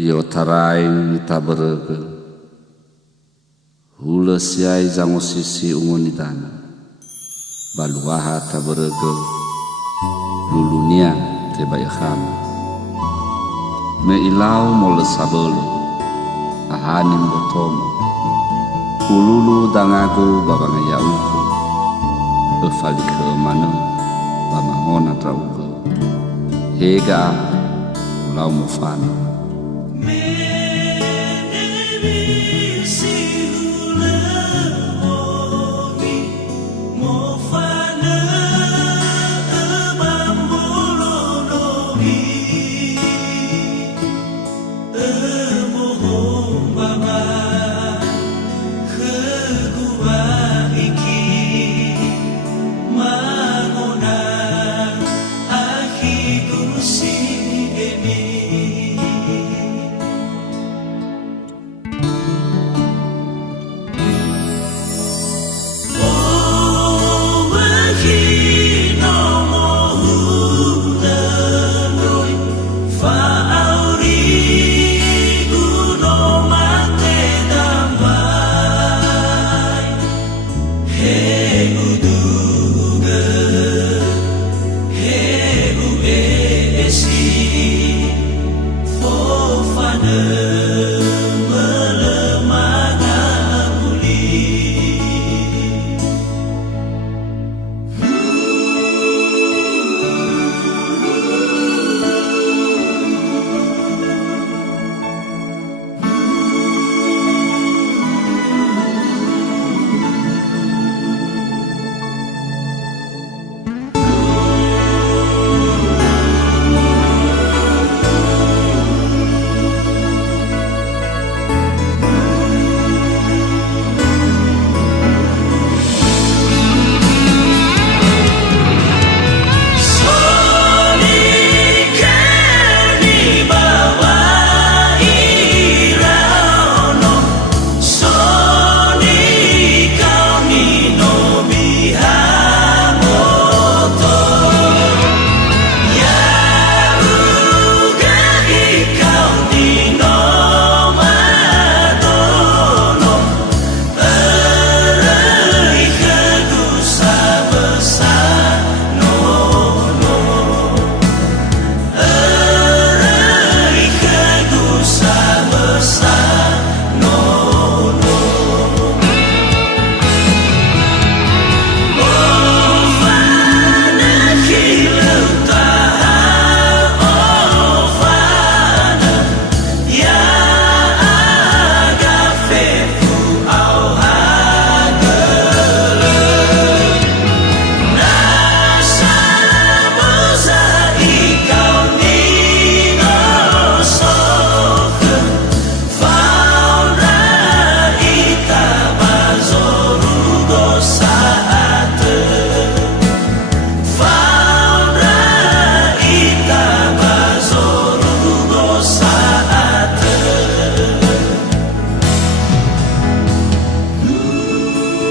Iyo tarai taberege hula siai zango sisi ungonidana baluaha taberege lulunia tebayakam me ilau mole sabelu ahanim botomo ululu dangago babangaya uko efalike manu bamangona trauko hega ulau mofano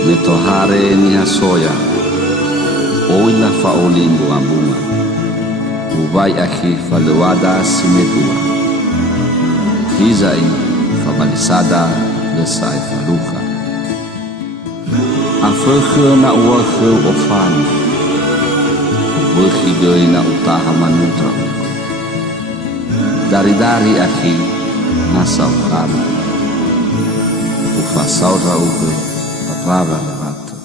Metohare ni hasoya oila faolimbo ambunga ubai akhi falewada simetua hizai fabalisada lesai faluka afekhe na uwakhe ofani uwakhi goi na utaha manutra dari akhi nasau kami ufasau rauke Rava Lavato.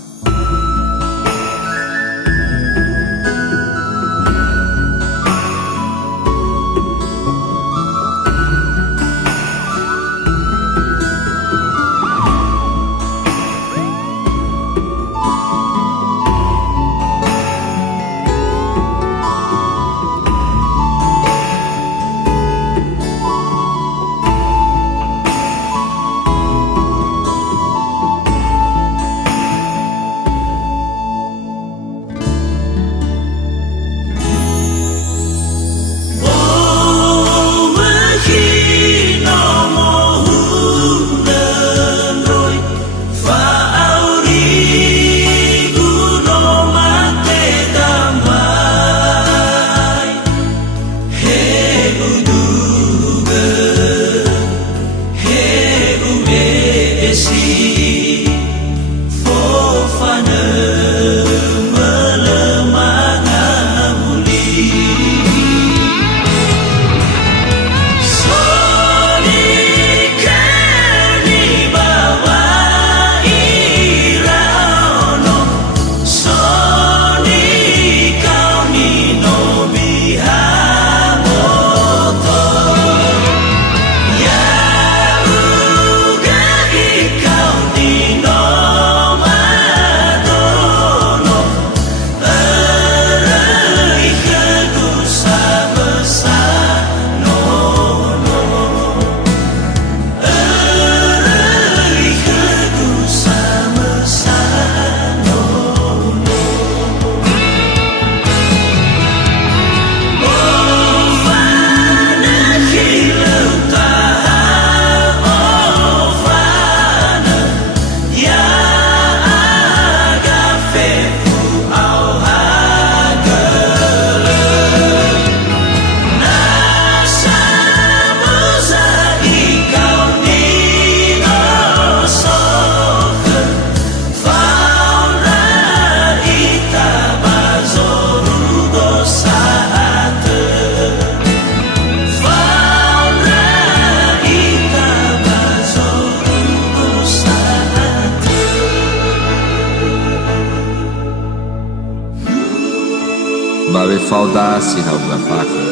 Bawe fauda si hau gafaka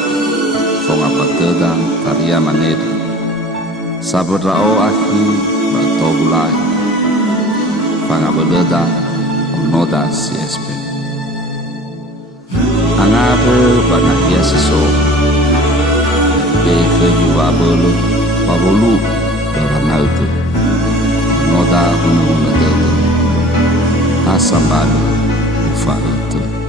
fonga patedang taria manedi sabrao ahi batobulai fanga beleda unoda si espen angare bana hia seso ke juwa bolu pabolu babanautu noda hunu hunu asam balu ufa itu